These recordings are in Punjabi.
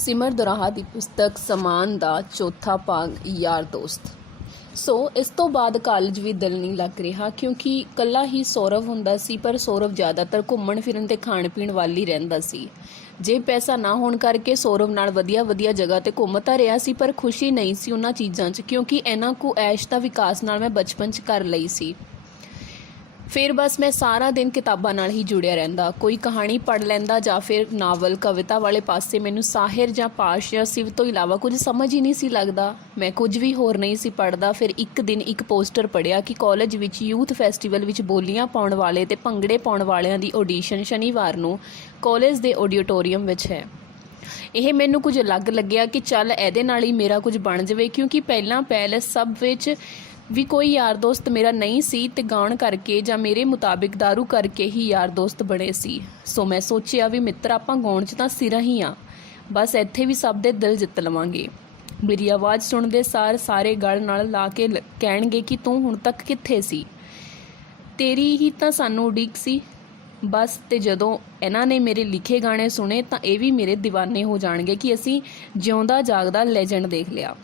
ਸਿਮਰ ਦੋਰਾਹਾ ਦੀ ਪੁਸਤਕ ਸਮਾਨ ਦਾ ਚੌਥਾ ਭਾਗ ਯਾਰ ਦੋਸਤ। ਸੋ ਇਸ ਤੋਂ ਬਾਅਦ ਕਾਲਜ ਵੀ ਦਿਲ ਨਹੀਂ ਲੱਗ ਰਿਹਾ ਕਿਉਂਕਿ ਇਕੱਲਾ ਹੀ ਸੌਰਵ ਹੁੰਦਾ ਸੀ, ਪਰ ਸੌਰਵ ਜ਼ਿਆਦਾਤਰ ਘੁੰਮਣ ਫਿਰਨ ਤੇ ਖਾਣ ਪੀਣ ਵੱਲ ਹੀ ਰਹਿੰਦਾ ਸੀ। ਜੇ ਪੈਸਾ ਨਾ ਹੋਣ ਕਰਕੇ ਸੌਰਵ ਨਾਲ ਵਧੀਆ ਜਗ੍ਹਾ ਤੇ ਘੁੰਮ ਤਾਂ ਰਿਹਾ ਸੀ, ਪਰ ਖੁਸ਼ੀ ਨਹੀਂ ਸੀ ਉਹਨਾਂ ਚੀਜ਼ਾਂ 'ਚ, ਕਿਉਂਕਿ ਇਹਨਾਂ ਕੁ ਐਸ਼ ਦਾ ਵਿਕਾਸ ਨਾਲ ਮੈਂ ਬਚਪਨ 'ਚ ਕਰ ਲਈ ਸੀ। ਫਿਰ ਬਸ ਮੈਂ ਸਾਰਾ ਦਿਨ ਕਿਤਾਬਾਂ ਨਾਲ ਹੀ ਜੁੜਿਆ ਰਹਿੰਦਾ, ਕੋਈ ਕਹਾਣੀ ਪੜ੍ਹ ਲੈਂਦਾ ਜਾਂ ਫਿਰ ਨਾਵਲ ਕਵਿਤਾ ਵਾਲੇ ਪਾਸੇ। ਮੈਨੂੰ ਸਾਹਿਰ ਜਾਂ ਪਾਸ਼ ਜਾਂ ਸਿਵ ਤੋਂ ਇਲਾਵਾ ਕੁਝ ਸਮਝ ਹੀ ਨਹੀਂ ਸੀ ਲੱਗਦਾ। ਮੈਂ ਕੁਝ ਵੀ ਹੋਰ ਨਹੀਂ ਸੀ ਪੜ੍ਹਦਾ। ਫਿਰ ਇੱਕ ਦਿਨ ਇੱਕ ਪੋਸਟਰ ਪੜ੍ਹਿਆ ਕਿ ਕਾਲਜ ਵਿੱਚ ਯੂਥ ਫੈਸਟੀਵਲ ਵਿੱਚ ਬੋਲੀਆਂ ਪਾਉਣ ਵਾਲੇ ਤੇ ਭੰਗੜੇ ਪਾਉਣ ਵਾਲਿਆਂ ਦੀ ਆਡੀਸ਼ਨ ਸ਼ਨੀਵਾਰ ਨੂੰ ਕਾਲਜ ਦੇ ਆਡੀਟੋਰੀਅਮ ਵਿੱਚ ਹੈ। ਇਹ ਮੈਨੂੰ ਕੁਝ ਅਲੱਗ ਲੱਗਿਆ ਕਿ ਚੱਲ ਇਹਦੇ ਨਾਲ ਹੀ ਮੇਰਾ ਕੁਝ ਬਣ ਜਾਵੇ, ਕਿਉਂਕਿ ਪਹਿਲਾਂ ਪੈਲਸ ਸਭ ਵਿੱਚ ਵੀ ਕੋਈ ਯਾਰ ਦੋਸਤ ਮੇਰਾ ਨਹੀਂ ਸੀ ਤੇ ਗਾਉਣ ਕਰਕੇ ਜਾਂ ਮੇਰੇ ਮੁਤਾਬਿਕ ਦਾਰੂ ਕਰਕੇ ਹੀ ਯਾਰ ਦੋਸਤ ਬਣੇ ਸੀ। ਸੋ ਮੈਂ ਸੋਚਿਆ ਵੀ ਮਿੱਤਰ, ਆਪਾਂ ਗਾਉਣ 'ਚ ਤਾਂ ਸਿਰਾਂ ਹੀ ਆ, ਬਸ ਇੱਥੇ ਵੀ ਸਭ ਦੇ ਦਿਲ ਜਿੱਤ ਲਵਾਂਗੇ। ਮੇਰੀ ਆਵਾਜ਼ ਸੁਣਦੇ ਸਾਰੇ ਗਲ ਨਾਲ ਲਾ ਕੇ ਕਹਿਣਗੇ ਕਿ ਤੂੰ ਹੁਣ ਤੱਕ ਕਿੱਥੇ ਸੀ, ਤੇਰੀ ਹੀ ਤਾਂ ਸਾਨੂੰ ਉਡੀਕ ਸੀ ਬਸ। ਤੇ ਜਦੋਂ ਇਹਨਾਂ ਨੇ ਮੇਰੇ ਲਿਖੇ ਗਾਣੇ ਸੁਣੇ ਤਾਂ ਇਹ ਵੀ ਮੇਰੇ دیਵਾਨੇ ਹੋ ਜਾਣਗੇ ਕਿ ਅਸੀਂ ਜਿਉਂਦਾ ਜਾਗਦਾ ਲੈਜੈਂਡ ਦੇਖ ਲਿਆ।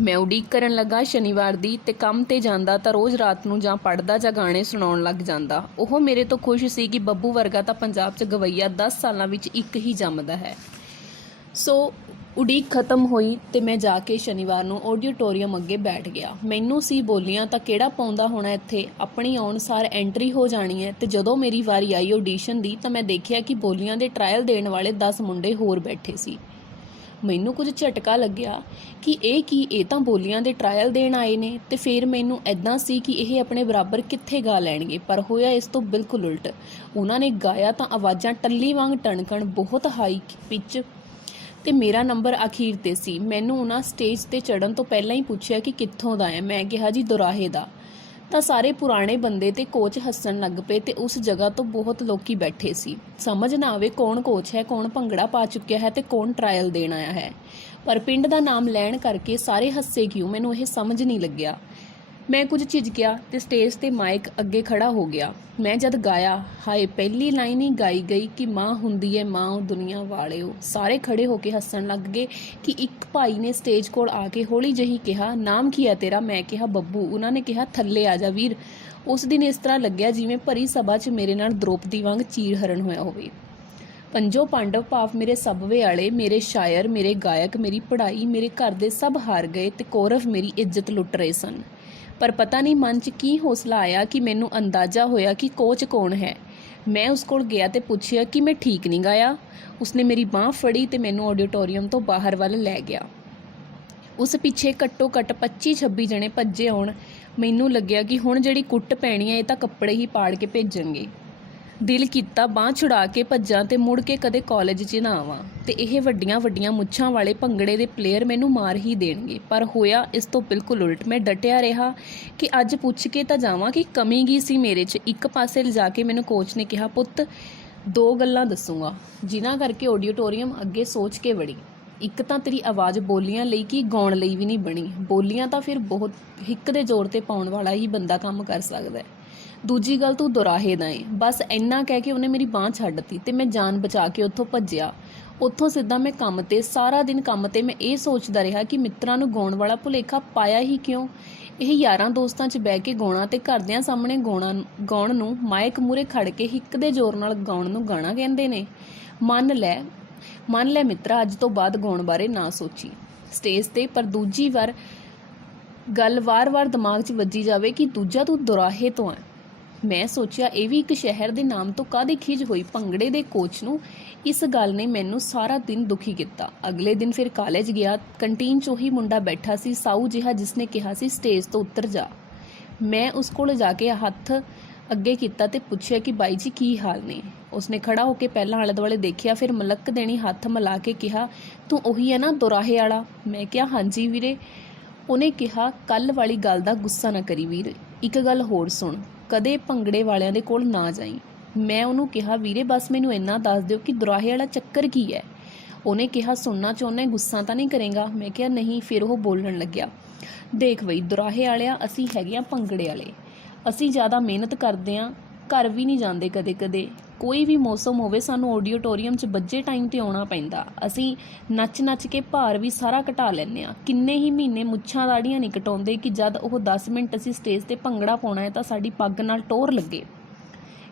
ਮੈਂ ਉਡੀਕ ਕਰਨ ਲੱਗਾ ਸ਼ਨੀਵਾਰ ਦੀ, ਤੇ ਕੰਮ ਤੇ ਜਾਂਦਾ ਤਾਂ ਰੋਜ਼ ਰਾਤ ਨੂੰ ਜਾਂ ਪੜ੍ਹਦਾ ਜਾਂ ਗਾਣੇ ਸੁਣਾਉਣ ਲੱਗ ਜਾਂਦਾ। ਉਹ ਮੇਰੇ ਤੋਂ ਖੁਸ਼ ਸੀ ਕਿ ਬੱਬੂ ਵਰਗਾ ਤਾਂ ਪੰਜਾਬ 'ਚ ਗਵਈਆ 10 ਸਾਲਾਂ ਵਿੱਚ ਇੱਕ ਹੀ ਜੰਮਦਾ ਹੈ। ਸੋ ਉਡੀਕ ਖਤਮ ਹੋਈ ਤੇ ਮੈਂ ਜਾ ਕੇ ਸ਼ਨੀਵਾਰ ਨੂੰ ਆਡੀਟੋਰੀਅਮ ਅੱਗੇ ਬੈਠ ਗਿਆ। ਮੈਨੂੰ ਸੀ ਬੋਲੀਆਂ ਤਾਂ ਕਿਹੜਾ ਪਾਉਂਦਾ ਹੋਣਾ ਇੱਥੇ, ਆਪਣੀ ਆਉਣ ਸਾਰ ਐਂਟਰੀ ਹੋ ਜਾਣੀ ਹੈ। ਤੇ ਜਦੋਂ ਮੇਰੀ ਵਾਰੀ ਆਈ ਆਡੀਸ਼ਨ ਦੀ ਤਾਂ ਮੈਂ ਦੇਖਿਆ ਕਿ ਬੋਲੀਆਂ ਦੇ ਟਰਾਇਲ ਦੇਣ ਵਾਲੇ 10 ਮੁੰਡੇ ਹੋਰ ਬੈਠੇ ਸੀ। ਮੈਨੂੰ ਕੁਝ ਝਟਕਾ ਲੱਗਿਆ ਕਿ ਇਹ ਤਾਂ ਬੋਲੀਆਂ ਦੇ ਟਰਾਇਲ ਦੇਣ ਆਏ ਨੇ। ਤੇ ਫਿਰ ਮੈਨੂੰ ਇੱਦਾਂ ਸੀ ਕਿ ਇਹ ਆਪਣੇ ਬਰਾਬਰ ਕਿੱਥੇ ਗਾ ਲੈਣਗੇ, ਪਰ ਹੋਇਆ ਇਸ ਤੋਂ ਬਿਲਕੁਲ ਉਲਟ। ਉਹਨਾਂ ਨੇ ਗਾਇਆ ਤਾਂ ਆਵਾਜ਼ਾਂ ਟੱਲੀ ਵਾਂਗ ਟਣਕਣ, ਬਹੁਤ ਹਾਈ ਪਿਚ, ਤੇ ਮੇਰਾ ਨੰਬਰ ਅਖੀਰ ਤੇ ਸੀ। ਮੈਨੂੰ ਉਹਨਾਂ ਸਟੇਜ ਤੇ ਚੜ੍ਹਨ ਤੋਂ ਪਹਿਲਾਂ ਹੀ ਪੁੱਛਿਆ ਕਿ ਕਿੱਥੋਂ ਦਾ ਹੈ। ਮੈਂ ਕਿਹਾ ਜੀ ਦੋਰਾਹੇ ਦਾ। ਤਾਂ ਸਾਰੇ ਪੁਰਾਣੇ ਬੰਦੇ ਤੇ ਕੋਚ ਹੱਸਣ ਲੱਗ ਪਏ ਤੇ ਉਸ ਜਗ੍ਹਾ ਤੋਂ ਬਹੁਤ ਲੋਕੀ ਬੈਠੇ ਸੀ। ਸਮਝ ਨਾ ਆਵੇ ਕੌਣ ਕੋਚ ਹੈ, ਕੌਣ ਭੰਗੜਾ ਪਾ ਚੁੱਕਿਆ ਹੈ ਤੇ ਕੌਣ ਟਰਾਇਲ ਦੇਣ ਆਇਆ ਹੈ, ਪਰ ਪਿੰਡ ਦਾ ਨਾਮ ਲੈਣ ਕਰਕੇ ਸਾਰੇ ਹੱਸੇ ਕਿਉਂ, ਮੈਨੂੰ ਇਹ ਸਮਝ ਨਹੀਂ ਲੱਗਿਆ। ਮੈਂ ਕੁਝ ਝਿਜਕਿਆ ਤੇ ਸਟੇਜ ਤੇ ਮਾਈਕ ਅੱਗੇ ਖੜਾ ਹੋ ਗਿਆ। ਮੈਂ ਜਦ ਗਾਇਆ, ਹਾਏ ਪਹਿਲੀ ਲਾਈਨ ਹੀ ਗਾਈ ਗਈ ਕਿ ਮਾਂ ਹੁੰਦੀ ਹੈ ਮਾਂ ਉਹ ਦੁਨੀਆ ਵਾਲਿਓ, ਸਾਰੇ ਖੜੇ ਹੋ ਕੇ ਹੱਸਣ ਲੱਗ ਗਏ। ਕਿ ਇੱਕ ਭਾਈ ਨੇ ਸਟੇਜ ਕੋਲ ਆ ਕੇ ਹੌਲੀ ਜਿਹੀ ਕਿਹਾ, ਨਾਮ ਕੀ ਹੈ ਤੇਰਾ? ਮੈਂ ਕਿਹਾ ਬੱਬੂ। ਉਹਨਾਂ ਨੇ ਕਿਹਾ ਥੱਲੇ ਆ ਜਾ ਵੀਰ। ਉਸ ਦਿਨ ਇਸ ਤਰ੍ਹਾਂ ਲੱਗਿਆ ਜਿਵੇਂ ਭਰੀ ਸਭਾ 'ਚ ਮੇਰੇ ਨਾਲ ਦ੍ਰੋਪਦੀ ਵਾਂਗ ਚੀਰ ਹਰਨ ਹੋਇਆ ਹੋਵੇ। ਪੰਜੋ ਪਾਂਡਵ ਭਾਵ ਮੇਰੇ ਸਬਵੇ ਵਾਲੇ, ਮੇਰੇ ਸ਼ਾਇਰ, ਮੇਰੇ ਗਾਇਕ, ਮੇਰੀ ਪੜ੍ਹਾਈ, ਮੇਰੇ ਘਰ ਦੇ ਸਭ ਹਾਰ ਗਏ ਤੇ ਕੌਰਵ ਮੇਰੀ ਇੱਜ਼ਤ ਲੁੱਟ ਰਹੇ ਸਨ। ਪਰ ਪਤਾ ਨਹੀਂ ਮਨ 'ਚ ਕੀ ਹੌਸਲਾ ਆਇਆ ਕਿ ਮੈਨੂੰ ਅੰਦਾਜ਼ਾ ਹੋਇਆ ਕਿ ਕੋਚ ਕੌਣ ਹੈ। ਮੈਂ ਉਸ ਕੋਲ ਗਿਆ ਤੇ ਪੁੱਛਿਆ ਕਿ ਮੈਂ ਠੀਕ ਨਹੀਂ ਗਾਇਆ। ਉਸਨੇ ਮੇਰੀ ਬਾਂਹ ਫੜੀ ਤੇ ਮੈਨੂੰ ਆਡੀਟੋਰੀਅਮ ਤੋਂ ਬਾਹਰ ਵੱਲ ਲੈ ਗਿਆ। ਉਸ ਪਿੱਛੇ ਘੱਟੋ ਘੱਟ 25-26 ਜਣੇ ਭੱਜੇ ਆਉਣ। ਮੈਨੂੰ ਲੱਗਿਆ ਕਿ ਹੁਣ ਜਿਹੜੀ ਕੁੱਟ ਪੈਣੀ ਹੈ ਇਹ ਤਾਂ ਕੱਪੜੇ ਹੀ ਪਾੜ ਕੇ ਭੇਜਣਗੇ। ਦਿਲ ਕੀਤਾ ਬਾਂਹ ਛੁਡਾ ਕੇ ਭੱਜਾਂ ਤੇ ਮੁੜ ਕੇ ਕਦੇ ਕਾਲਜ 'ਚ ਨਾ ਆਵਾਂ ਤੇ ਇਹ ਵੱਡੀਆਂ ਮੁੱਛਾਂ ਵਾਲੇ ਭੰਗੜੇ ਦੇ ਪਲੇਅਰ ਮੈਨੂੰ ਮਾਰ ਹੀ ਦੇਣਗੇ। ਪਰ ਹੋਇਆ ਇਸ ਤੋਂ ਬਿਲਕੁਲ ਉਲਟ। ਮੈਂ ਡਟਿਆ ਰਿਹਾ ਕਿ ਅੱਜ ਪੁੱਛ ਕੇ ਤਾਂ ਜਾਵਾਂ ਕਿ ਕਮੀ ਕੀ ਸੀ ਮੇਰੇ 'ਚ। ਇੱਕ ਪਾਸੇ ਲਿਜਾ ਕੇ ਮੈਨੂੰ ਕੋਚ ਨੇ ਕਿਹਾ, ਪੁੱਤ 2 ਗੱਲਾਂ ਦੱਸੂਗਾ ਜਿਨ੍ਹਾਂ ਕਰਕੇ ਆਡੀਟੋਰੀਅਮ ਅੱਗੇ ਸੋਚ ਕੇ ਵੜੀ। ਇੱਕ ਤਾਂ ਤੇਰੀ ਆਵਾਜ਼ ਬੋਲੀਆਂ ਲਈ ਕੀ ਗਾਉਣ ਲਈ ਵੀ ਨਹੀਂ ਬਣੀ। ਬੋਲੀਆਂ ਤਾਂ ਫਿਰ ਬਹੁਤ ਹਿੱਕ ਦੇ ਜ਼ੋਰ ਤੇ ਪਾਉਣ ਵਾਲਾ ਹੀ ਬੰਦਾ ਕੰਮ ਕਰ ਸਕਦਾ ਹੈ। ਦੂਜੀ ਗੱਲ, ਤੂੰ ਦੋਰਾਹੇ ਦਾ ਏ। ਬਸ ਇੰਨਾ ਕਹਿ ਕੇ ਉਹਨੇ ਮੇਰੀ ਬਾਂਹ ਛੱਡਤੀ ਤੇ ਮੈਂ ਜਾਨ ਬਚਾ ਕੇ ਉੱਥੋਂ ਭੱਜਿਆ। ਉੱਥੋਂ ਸਿੱਧਾ ਮੈਂ ਕੰਮ ਤੇ। ਸਾਰਾ ਦਿਨ ਕੰਮ ਤੇ ਮੈਂ ਇਹ ਸੋਚਦਾ ਰਿਹਾ ਕਿ ਮਿੱਤਰਾਂ ਨੂੰ ਗਾਉਣ ਵਾਲਾ ਭੁਲੇਖਾ ਪਾਇਆ ਹੀ ਕਿਉਂ। ਇਹ ਯਾਰਾਂ ਦੋਸਤਾਂ 'ਚ ਬਹਿ ਕੇ ਗਾਉਣਾ ਤੇ ਘਰਦਿਆਂ ਸਾਹਮਣੇ ਗਾਉਣ ਨੂੰ ਮਾਈਕ ਮੂਹਰੇ ਖੜ ਕੇ ਹਿੱਕ ਦੇ ਜ਼ੋਰ ਨਾਲ ਗਾਉਣ ਨੂੰ ਗਾਣਾ ਕਹਿੰਦੇ ਨੇ। ਮੰਨ ਲੈ ਮਿੱਤਰਾ, ਅੱਜ ਤੋਂ ਬਾਅਦ ਗਾਉਣ ਬਾਰੇ ਨਾ ਸੋਚੀ ਸਟੇਜ ਤੇ। ਪਰ ਦੂਜੀ ਗੱਲ ਵਾਰ ਦਿਮਾਗ 'ਚ ਵੱਜੀ ਜਾਵੇ ਕਿ ਦੂਜਾ ਤੂੰ ਦੋਰਾਹੇ ਤੋਂ ਹੈ। ਮੈਂ ਸੋਚਿਆ ਇਹ ਵੀ ਇੱਕ ਸ਼ਹਿਰ ਦੇ ਨਾਮ ਤੋਂ ਕਾਹਦੀ ਖਿਝ ਹੋਈ ਭੰਗੜੇ ਦੇ ਕੋਚ ਨੂੰ। ਇਸ ਗੱਲ ਨੇ ਮੈਨੂੰ ਸਾਰਾ ਦਿਨ ਦੁਖੀ ਕੀਤਾ। ਅਗਲੇ ਦਿਨ ਫਿਰ ਕਾਲਜ ਗਿਆ। ਕੰਟੀਨ 'ਚ ਉਹੀ ਮੁੰਡਾ ਬੈਠਾ ਸੀ, ਸਾਊ ਜਿਹਾ, ਜਿਸਨੇ ਕਿਹਾ ਸੀ ਸਟੇਜ ਤੋਂ ਉੱਤਰ ਜਾ। ਮੈਂ ਉਸ ਕੋਲ ਜਾ ਕੇ ਹੱਥ ਅੱਗੇ ਕੀਤਾ ਤੇ ਪੁੱਛਿਆ ਕਿ ਬਾਈ ਜੀ ਕੀ ਹਾਲ ਨੇ। ਉਸਨੇ ਖੜਾ ਹੋ ਕੇ ਪਹਿਲਾਂ ਆਲੇ ਦੁਆਲੇ ਦੇਖਿਆ, ਫਿਰ ਮਲਕ ਦੇਣੀ ਹੱਥ ਮਿਲਾ ਕੇ ਕਿਹਾ, ਤੂੰ ਉਹੀ ਹੈ ਨਾ ਦੋਰਾਹੇ ਵਾਲਾ? ਮੈਂ ਕਿਹਾ ਹਾਂਜੀ ਵੀਰੇ। ਉਹਨੇ ਕਿਹਾ, ਕੱਲ੍ਹ ਵਾਲੀ ਗੱਲ ਦਾ ਗੁੱਸਾ ਨਾ ਕਰੀ ਵੀਰ, ਇੱਕ ਗੱਲ ਹੋਰ ਸੁਣ, ਕਦੇ ਭੰਗੜੇ ਵਾਲਿਆਂ ਦੇ ਕੋਲ ਨਾ ਜਾਈਂ। ਮੈਂ ਉਹਨੂੰ ਕਿਹਾ, ਵੀਰੇ ਬਸ ਮੈਨੂੰ ਇੰਨਾ ਦੱਸ ਦਿਓ ਕਿ ਦੋਰਾਹੇ ਵਾਲਾ ਚੱਕਰ ਕੀ ਹੈ। ਉਹਨੇ ਕਿਹਾ, ਸੁਣਨਾ ਚਾਹੁੰਦਾ, ਗੁੱਸਾ ਤਾਂ ਨਹੀਂ ਕਰੇਗਾ? ਮੈਂ ਕਿਹਾ ਨਹੀਂ। ਫਿਰ ਉਹ ਬੋਲਣ ਲੱਗਿਆ, ਦੇਖ ਬਈ ਦੋਰਾਹੇ ਵਾਲਿਆ, ਅਸੀਂ ਹੈਗੇ ਹਾਂ ਭੰਗੜੇ ਵਾਲੇ। ਅਸੀਂ ਜ਼ਿਆਦਾ ਮਿਹਨਤ ਕਰਦੇ ਹਾਂ, ਘਰ ਵੀ ਨਹੀਂ ਜਾਂਦੇ ਕਦੇ ਕੋਈ ਵੀ ਮੌਸਮ ਹੋਵੇ ਸਾਨੂੰ ਆਡੀਟੋਰੀਅਮ 'ਚ ਬੱਜੇ ਟਾਈਮ 'ਤੇ ਆਉਣਾ ਪੈਂਦਾ। ਅਸੀਂ ਨੱਚ ਕੇ ਭਾਰ ਵੀ ਸਾਰਾ ਘਟਾ ਲੈਂਦੇ ਹਾਂ। ਕਿੰਨੇ ਹੀ ਮਹੀਨੇ ਮੁੱਛਾਂ ਦਾੜ੍ਹੀਆਂ ਨਹੀਂ ਕਟਾਉਂਦੇ ਕਿ ਜਦ ਉਹ 10 ਮਿੰਟ ਅਸੀਂ ਸਟੇਜ 'ਤੇ ਭੰਗੜਾ ਪਾਉਣਾ ਹੈ ਤਾਂ ਸਾਡੀ ਪੱਗ ਨਾਲ ਟੋਰ ਲੱਗੇ।